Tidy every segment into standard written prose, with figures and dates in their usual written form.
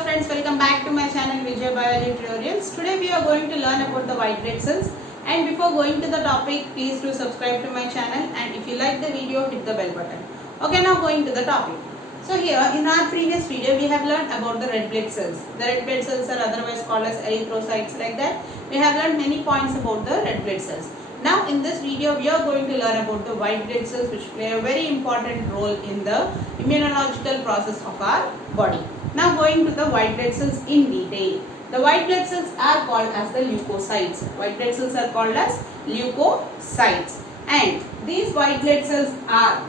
Hello friends, welcome back to my channel Vijay Biology Tutorials. Today we are going to learn about the white blood cells, and before going to the topic, please do subscribe to my channel, and if you like the video, hit the bell button. Okay, now going to the topic. So here in our previous video we have learned about the red blood cells. The red blood cells are otherwise called as erythrocytes, like that. We have learned many points about the red blood cells. Now in this video we are going to learn about the white blood cells, which play a very important role in the immunological process of our body. Now going to the white blood cells in detail. The white blood cells are called as the leukocytes. White blood cells are called as leukocytes, and these white blood cells are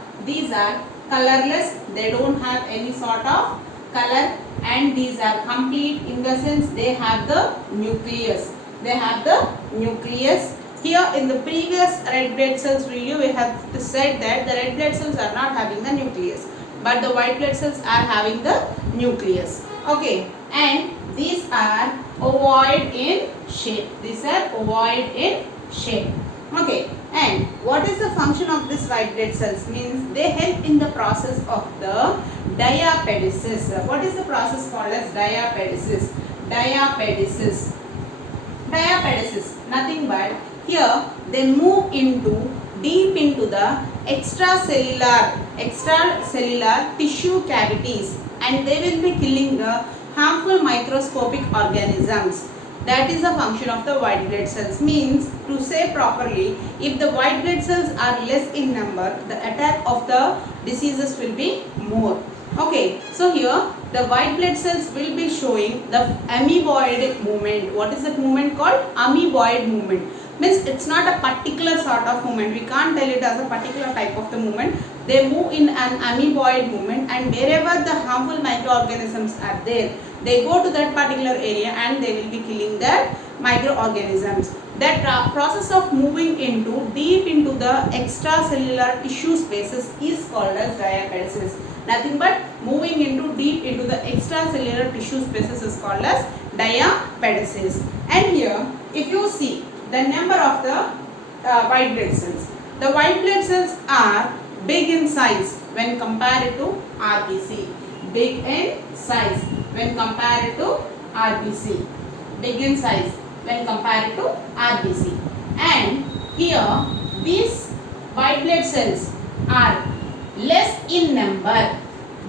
colorless. They don't have any sort of color, and these are complete in the sense they have the nucleus. They have the nucleus. Here in the previous red blood cells video we have said that the red blood cells are not having the nucleus, but the white blood cells are having the nucleus. Okay, and these are ovoid in shape. These are ovoid in shape. Okay, and what is the function of this white blood cells? Means they help in the process of the diapedesis. What is the process called as diapedesis? Diapedesis. Diapedesis, nothing but here they move deep into the extracellular tissue cavities, and they will be killing the harmful microscopic organisms. That is the function of the white blood cells. Means, to say properly, if the white blood cells are less in number, the attack of the diseases will be more. Okay, so here the white blood cells will be showing the amoeboid movement. What is that movement called? Amoeboid movement. Means it's not a particular sort of movement. We can't tell it as a particular type of the movement. They move in an amoeboid movement, and wherever the harmful microorganisms are there, they go to that particular area and they will be killing that microorganisms. That process of moving deep into the extracellular tissue spaces is called as diapedesis. Nothing but moving deep into the extracellular tissue spaces is called as diapedesis. And here, if you see the number of the white blood cells, the white blood cells are big in size when compared to RBC. Big in size when compared to RBC. Big in size when compared to RBC. And here these white blood cells are less in number.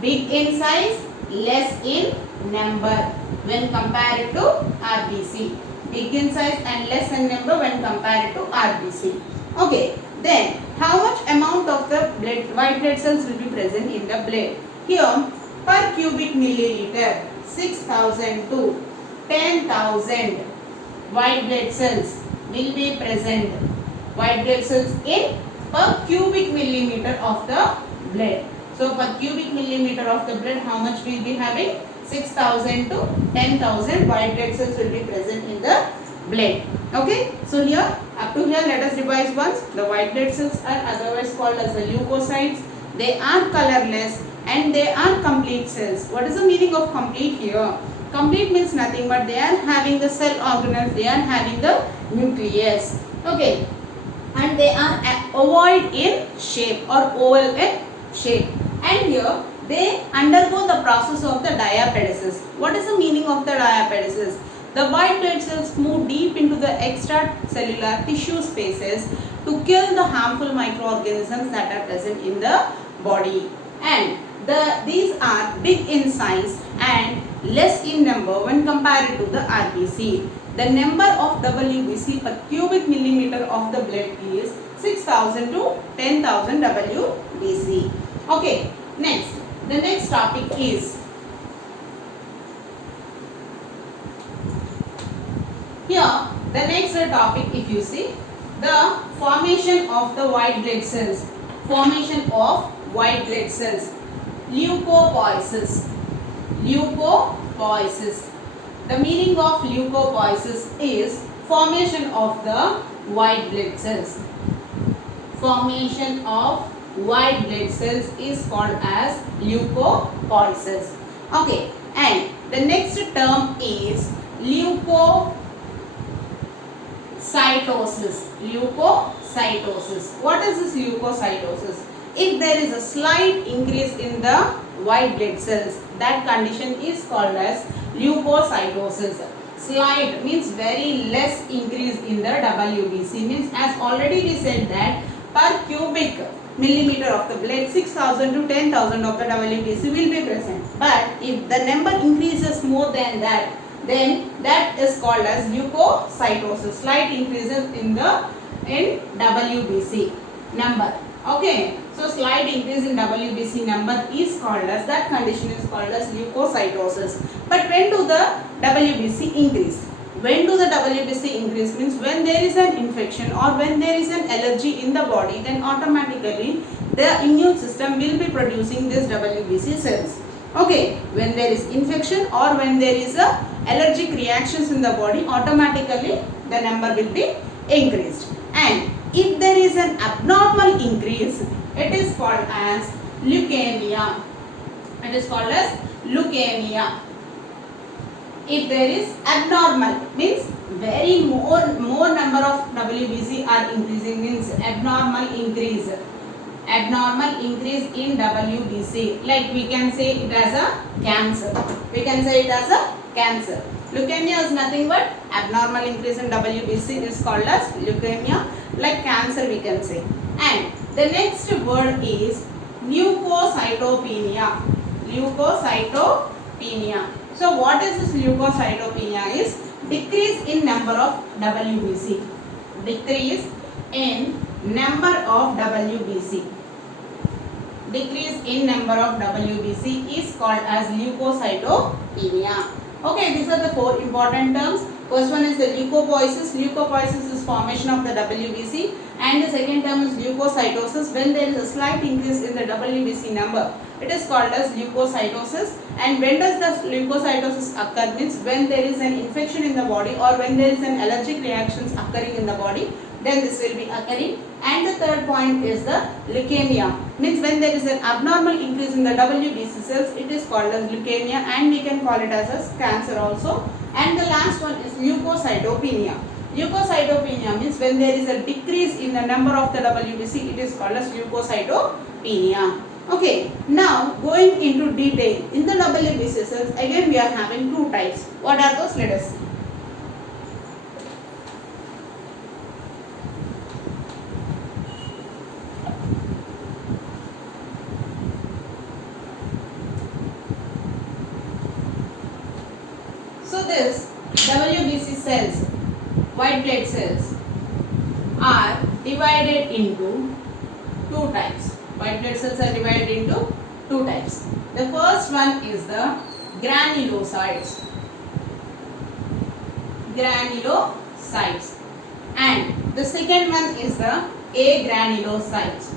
Big in size, less in number when compared to RBC. Big in size and less in number when compared to RBC. Okay, then how much amount of the white blood cells will be present in the blood? Here, per cubic milliliter, 6,000 to 10,000 white blood cells will be present. White blood cells in per cubic millimeter of the blood. So per cubic millimeter of the blood, how much we will be having? 6,000 to 10,000 white blood cells will be present in the blood. Okay, so here up to here let us revise once. The white blood cells are otherwise called as the leukocytes. They are colorless and they are complete cells. What is the meaning of complete here? Complete means nothing but they are having the cell organelles, they are having the nucleus. Okay, and they are ovoid in shape or oval in shape, and here they undergo the process of the diapedesis. What is the meaning of the diapedesis? The white blood cells move deep into the extracellular tissue spaces to kill the harmful microorganisms that are present in the body, and these are big in size and less in number when compared to the RBC. The number of WBC per cubic millimeter of the blood is 6,000 to 10,000 WBC. Okay, next, the next topic is here. The next topic, if you see, the formation of the white blood cells. Formation of white blood cells. Leukopoiesis. Leukopoiesis. The meaning of leukopoiesis is formation of the white blood cells. Formation of white blood cells is called as leukopoiesis. Okay, and the next term is leukocytosis. Leukocytosis. What is this leukocytosis? If there is a slight increase in the white blood cells, that condition is called as leukocytosis. Slight means very less increase in the WBC, means as already we said that per cubic millimeter of the blood 6,000 to 10,000 of the WBC will be present. But if the number increases more than that, then that is called as leukocytosis. Slight increases in WBC number. Okay, so slight increase in WBC number is called as, that condition is called as leukocytosis. But when do the WBC increase? When do the WBC increase means when there is an infection or when there is an allergy in the body, then automatically the immune system will be producing these WBC cells. Okay, when there is infection or when there is a allergic reactions in the body, automatically the number will be increased. And if there is an abnormal increase, it is called as leukemia. It is called as leukemia. If there is abnormal means very more number of WBC are increasing, means abnormal increase in WBC, like we can say it as a cancer. Leukemia is nothing but abnormal increase in WBC is called as leukemia, like cancer we can say. And the next word is leukocytopenia. So what is this leukocytopenia? Is decrease in number of WBC. Decrease in number of WBC is called as leukocytopenia. Okay, these are the four important terms. First one is the leukopoiesis. Leukopoiesis is formation of the WBC, and the second term is leukocytosis. When there is a slight increase in the WBC number, it is called as leukocytosis. And when does the leukocytosis occur means when there is an infection in the body or when there is an allergic reactions occurring in the body, then this will be occurring. And the third point is the leukemia, means when there is an abnormal increase in the WBC cells, it is called as leukemia, and we can call it as a cancer also. And the last one is leukocytopenia. Leukocytopenia means when there is a decrease in the number of the WBC, it is called as leukocytopenia. Okay, now going into detail in the WBC cells, again we are having two types. What are those? Let us see. So this WBC cells, white blood cells, are divided into two types. White blood cells are divided into two types. The first one is the granulocytes. And the second one is the agranulocytes.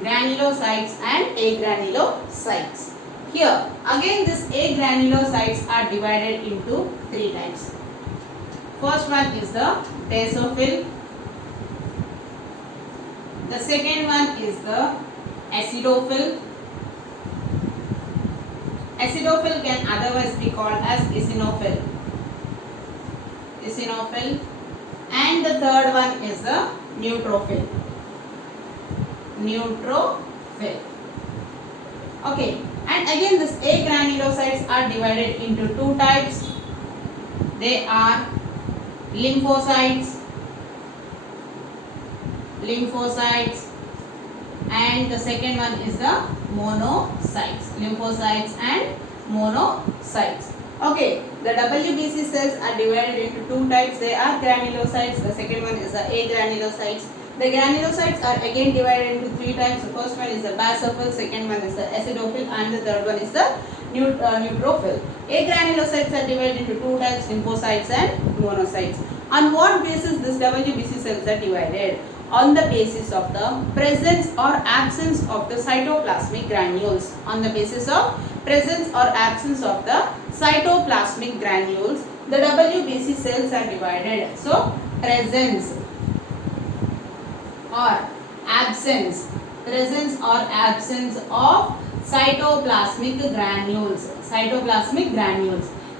Granulocytes and agranulocytes. Here again these agranulocytes are divided into three types. First one is the basophil. The second one is the acidophil. Acidophil can otherwise be called as eosinophil. And the third one is the neutrophil. Okay, and again these agranulocytes are divided into two types. They are lymphocytes and the second one is the monocytes. Okay, the WBC cells are divided into two types. They are granulocytes. The second one is the agranulocytes. The granulocytes are again divided into three types. The first one is the basophil, second one is the acidophil, and the third one is the neutrophil. Agranulocytes are divided into two types, lymphocytes and monocytes. On what basis this WBC cells are divided? On the basis of the presence or absence of the cytoplasmic granules. On the basis of presence or absence of the cytoplasmic granules, the WBC cells are divided. So, presence or absence of cytoplasmic granules.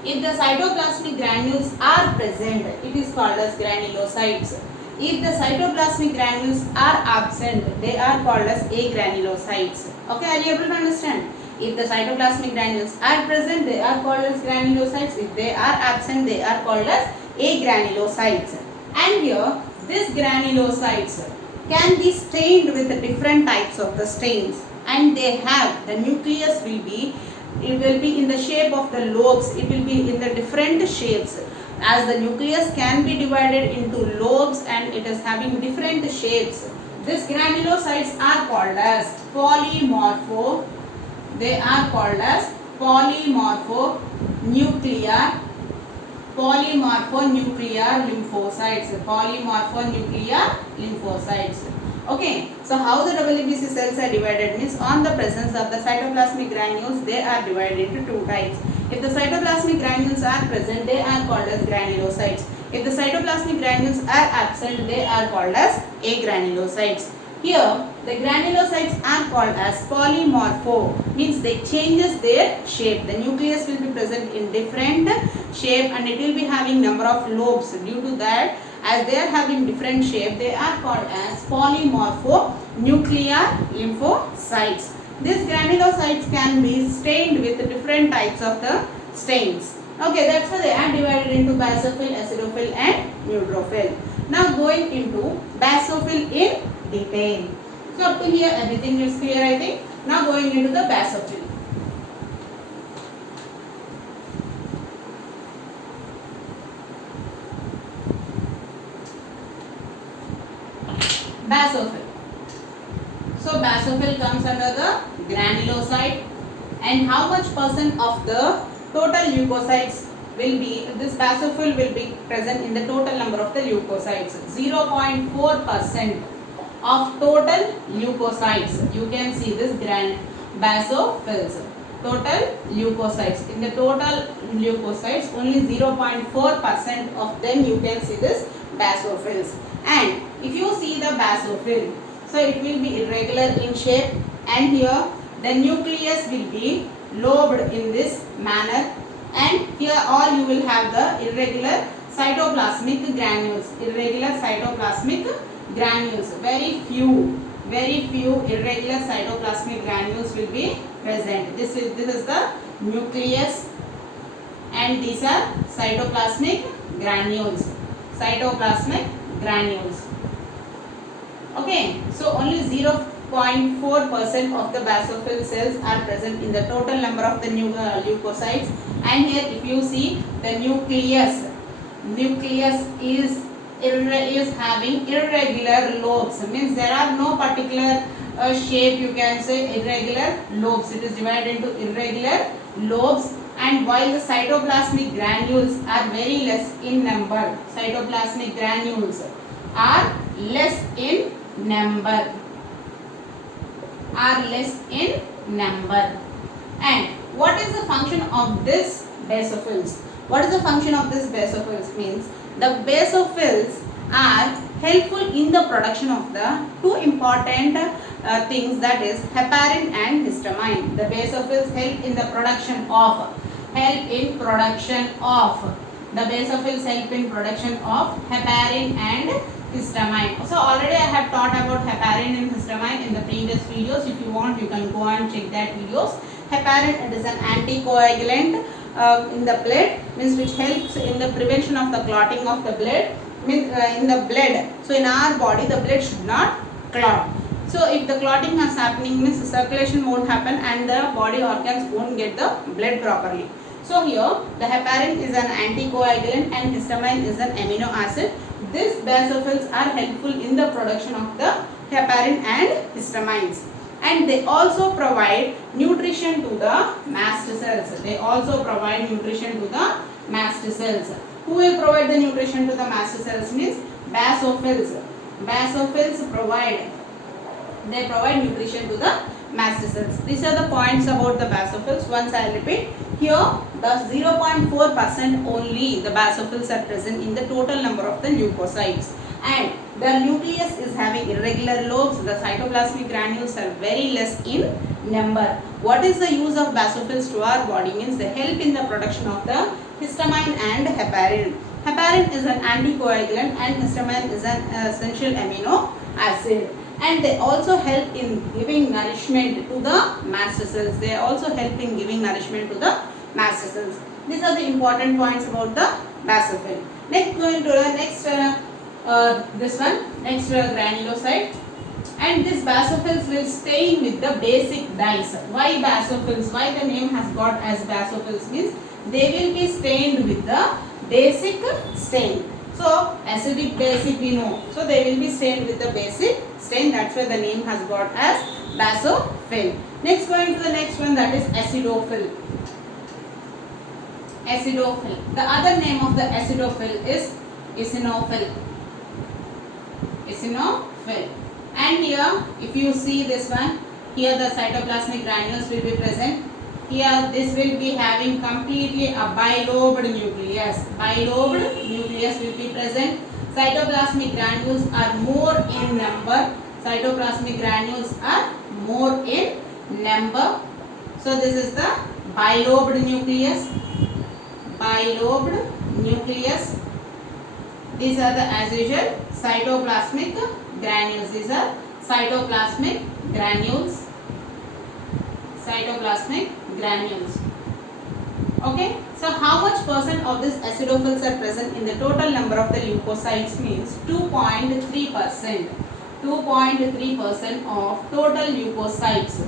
If the cytoplasmic granules are present, it is called as granulocytes. If the cytoplasmic granules are absent, they are called as agranulocytes. Okay, are you able to understand? If the cytoplasmic granules are present, they are called as granulocytes. If they are absent, they are called as agranulocytes. And here, these granulocytes can be stained with different types of the stains, and they have, the nucleus will be, it will be in the shape of the lobes. It will be in the different shapes, as the nucleus can be divided into lobes and it is having different shapes. These granulocytes are called as polymorpho. They are called as polymorphonuclear lymphocytes. Polymorphonuclear lymphocytes. Okay, so how the WBC cells are divided means, on the presence of the cytoplasmic granules, they are divided into two types. If the cytoplasmic granules are present, they are called as granulocytes. If the cytoplasmic granules are absent, they are called as agranulocytes. Here, the granulocytes are called as polymorpho, means they changes their shape. The nucleus will be present in different shape and it will be having number of lobes. Due to that, as they are having different shape, they are called as polymorphonuclear lymphocytes. These granulocytes can be stained with different types of the stains. Okay, that's why they are divided into basophil, acidophil and neutrophil. Now going into basophil in detail. So up to here everything is clear, I think. Now going into the basophil. Basophil. So basophil comes under the granulocyte, and how much percent of the total leukocytes will be, this basophil will be present in the total number of the leukocytes? 0.4% of total leukocytes. You can see this basophils. Total leukocytes. In the total leukocytes, only 0.4% of them you can see this basophils. And if you see the basophil, so it will be irregular in shape, and here the nucleus will be lobed in this manner, and here all you will have the irregular cytoplasmic granules. Irregular cytoplasmic granules. Very few irregular cytoplasmic granules will be present. This is the nucleus, and these are cytoplasmic granules. Cytoplasmic granules. Okay, so only 0.4% of the basophil cells are present in the total number of the leukocytes. And here if you see the nucleus is having irregular lobes, means there are no particular shape, you can say irregular lobes. It is divided into irregular lobes, and while the cytoplasmic granules are very less in number, cytoplasmic granules are less in number, And what is the function of this basophils? What is the function of this basophils? Means the basophils are helpful in the production of the two important things, that is heparin and histamine. The basophils help in the production of heparin and histamine. So already I have taught about heparin and histamine in the previous videos. If you want, you can go and check that videos. Heparin, it is an anticoagulant in the blood, means which helps in the prevention of the clotting of the blood, in the blood. So in our body the blood should not clot. So if the clotting is happening, means the circulation won't happen and the body organs won't get the blood properly. So here the heparin is an anticoagulant and histamine is an amino acid. These basophils are helpful in the production of the heparin and histamines, and they also provide nutrition to the mast cells. Who will provide the nutrition to the mast cells? Means basophils. Basophils provide nutrition to the mast cells. These are the points about the basophils. Once I repeat, here the 0.4% only the basophils are present in the total number of the leukocytes, and the nucleus is having irregular lobes. The cytoplasmic granules are very less in number. What is the use of basophils to our body? Means they help in the production of the histamine and heparin. Heparin is an anticoagulant and histamine is an essential amino acid. And they also help in giving nourishment to the mast cells. They also help in giving nourishment to the mast cells. These are the important points about the basophil. Next, going to the next granulocyte. And this basophils will stain with the basic dyes. Why basophils? Why the name has got as basophils means they will be stained with the basic stain. So acidic basic we know. So they will be stained with the basic stain. That's why the name has got as basophil. Next, going to the next one, that is acidophil. Acidophil. The other name of the acidophil is eosinophil. Eosinophil. And here, if you see this one, here the cytoplasmic granules will be present. Here this will be having completely a bilobed nucleus. Bilobed nucleus will be present. Cytoplasmic granules are more in number. Cytoplasmic granules are more in number. So this is the bilobed nucleus. Bilobed nucleus. These are the, as usual, cytoplasmic granules. These are cytoplasmic granules. Cytoplasmic granules. Okay. So how much percent of these acidophils are present in the total number of the leukocytes means 2.3%. 2.3% of total leukocytes.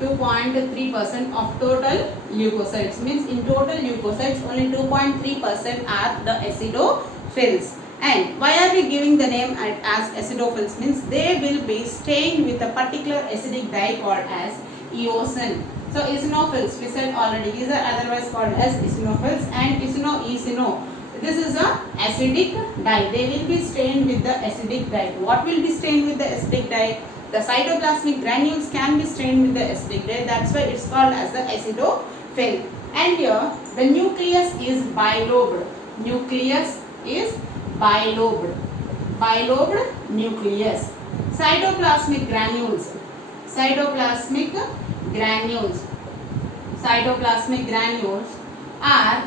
2.3% of total leukocytes means in total leukocytes only 2.3% are the acidophils. And why are we giving the name as acidophils means they will be stained with a particular acidic dye called as eosin. So eosinophils we said already, these are otherwise called as eosinophils, and eosino. This is a acidic dye. They will be stained with the acidic dye. What will be stained with the acidic dye? The cytoplasmic granules can be stained with the acidic dye. That's why it's called as the acidophil. And here the nucleus is bilobed. Nucleus is bilobed. Bilobed nucleus. Cytoplasmic granules. Cytoplasmic granules. Cytoplasmic granules are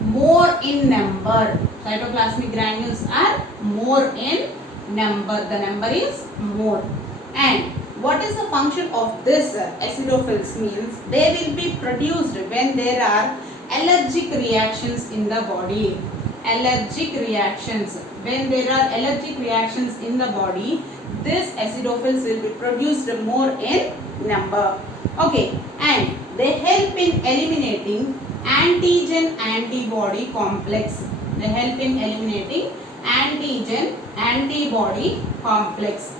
more in number. Cytoplasmic granules are more in number. The number is more. And what is the function of this acidophils means they will be produced when there are allergic reactions in the body. Allergic reactions. When there are allergic reactions in the body, these acidophils will be produced more in number. Okay, and they help in eliminating antigen antibody complex. They help in eliminating antigen antibody complex.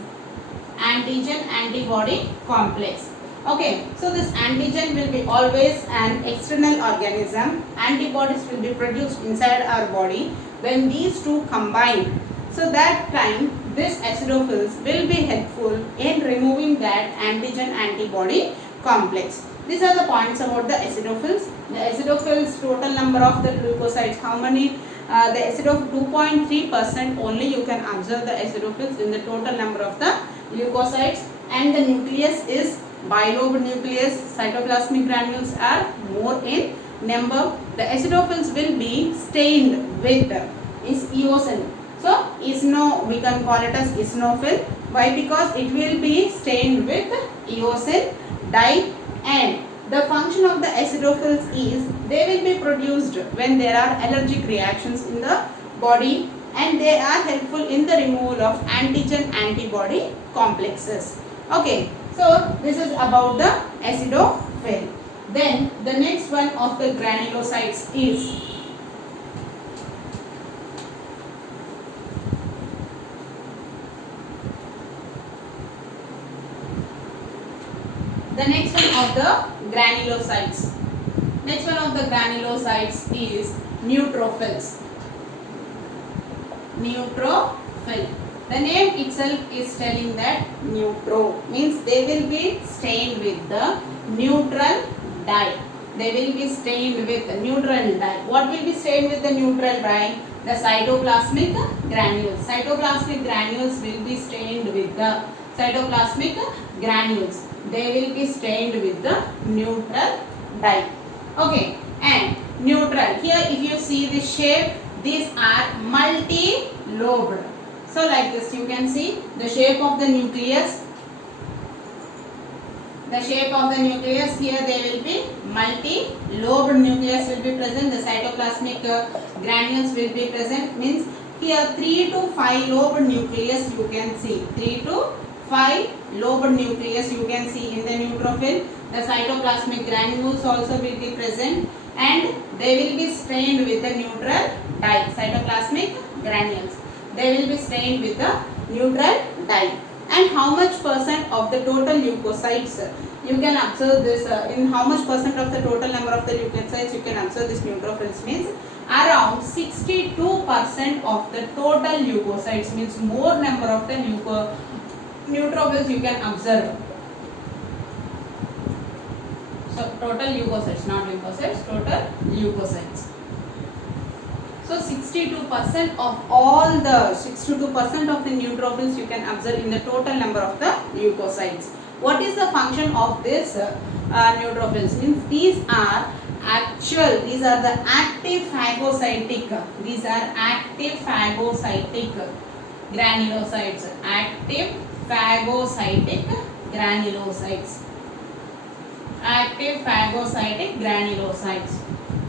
Antigen antibody complex. Okay, so this antigen will be always an external organism. Antibodies will be produced inside our body. When these two combine, so that time this acidophils will be helpful in removing that antigen antibody complex. These are the points about the acidophils. The acidophils total number of the leukocytes, how many? The acidophil 2.3% only you can observe the acidophils in the total number of the leukocytes, and the nucleus is bilobed nucleus. Cytoplasmic granules are more in number. The acidophils will be stained with is eosin. So we can call it as eosinophil. Why? Because it will be stained with eosin dye, and the function of the acidophils is they will be produced when there are allergic reactions in the body, and they are helpful in the removal of antigen antibody complexes. Okay, so this is about the acidophil. Then the next one of the granulocytes is the next one of the granulocytes. Next one of the granulocytes is neutrophils. Neutrophil. The name itself is telling that neutro means they will be stained with the neutral dye. They will be stained with the neutral dye. What will be stained with the neutral dye? The cytoplasmic granules. Cytoplasmic granules will be stained with the cytoplasmic granules. They will be stained with the neutral dye. Okay, and neutral. Here if you see the shape, these are multi-lobed. So like this you can see the shape of the nucleus. The shape of the nucleus, here they will be multi-lobed nucleus will be present. The cytoplasmic granules will be present. Means here 3 to 5 lobed nucleus you can see. 3 to 5 lobed nucleus you can see in the neutrophil. The cytoplasmic granules also will be present and they will be stained with the neutral dye. Cytoplasmic granules, they will be stained with the neutral dye. And how much percent of the total leukocytes you can observe this, in how much percent of the total number of the leukocytes you can observe this neutrophils, means around 62% of the total leukocytes, means more number of the neutrophils you can observe. So total leukocytes, not lymphocytes, total leukocytes. So 62% of all the 62% of the neutrophils you can observe in the total number of the leukocytes. What is the function of this neutrophils? Means these are the active phagocytic. These are active phagocytic granulocytes. Active phagocytic granulocytes. Active phagocytic granulocytes.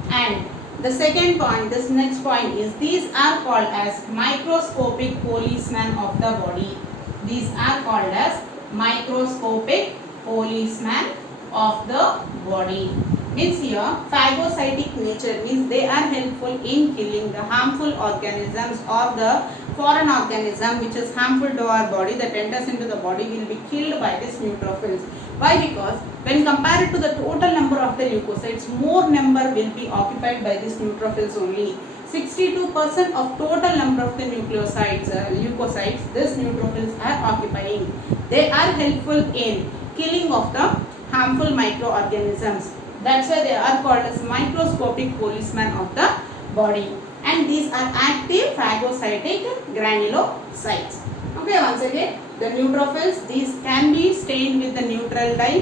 And the second point, this next point is these are called as microscopic policemen of the body. These are called as microscopic policemen of the body. Means here phagocytic nature means they are helpful in killing the harmful organisms or the foreign organism which is harmful to our body that enters into the body will be killed by these neutrophils. Why? Because when compared to the total number of the leukocytes, more number will be occupied by these neutrophils only. 62% of total number of the leukocytes, these neutrophils are occupying. They are helpful in killing of the harmful microorganisms. That's why they are called as microscopic policemen of the body. And these are active phagocytic granulocytes. Okay, once again, the neutrophils, these can be stained with the neutral dye.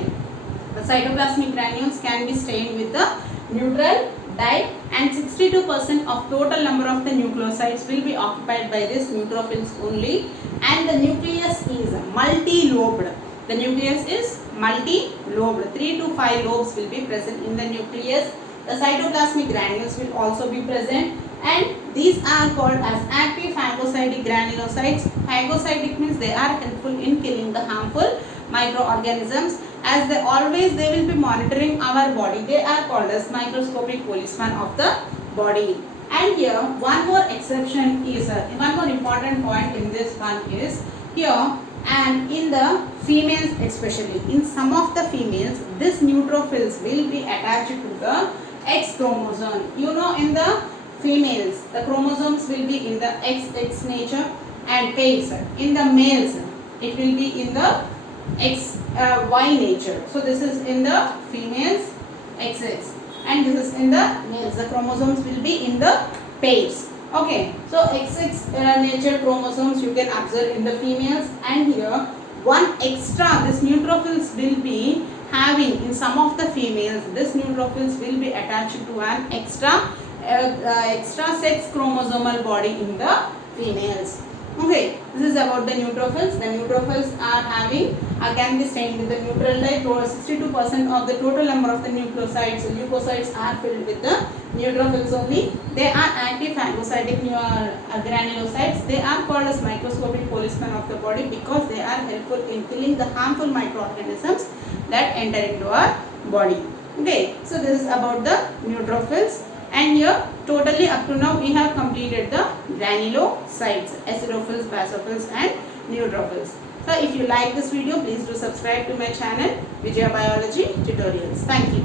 The cytoplasmic granules can be stained with the neutral dye, and 62% of total number of the nucleocytes will be occupied by these neutrophils only. And the nucleus is multi-lobed. The nucleus is multi-lobed. 3 to 5 lobes will be present in the nucleus. The cytoplasmic granules will also be present, and these are called as active phagocytic granulocytes. Phagocytic means they are helpful in killing the harmful microorganisms. As they will be monitoring our body. They are called as microscopic policemen of the body. And here one more exception is, one more important point in this one is here, and in the females especially, in some of the females, this neutrophils will be attached to the X chromosome. You know, in the females, the chromosomes will be in the XX nature and pairs. In the males, it will be in the XY nature. So this is in the females XX, and this is in the males. The chromosomes will be in the pairs. Okay, so XX nature chromosomes you can observe in the females, and here one extra, this neutrophils will be having in some of the females. This neutrophils will be attached to an extra sex chromosomal body in the females. Okay, this is about the neutrophils. The neutrophils are can be stained with the neutral dye. 62% of the total number of the leukocytes are filled with the neutrophils only. They are active phagocytic granulocytes. They are called as microscopic policemen of the body because they are helpful in killing the harmful microorganisms that enter into our body. Okay, so this is about the neutrophils. And here totally up to now we have completed the granulocytes, acidophils, basophils and neutrophils. So if you like this video, please do subscribe to my channel Vijaya Biology Tutorials. Thank you.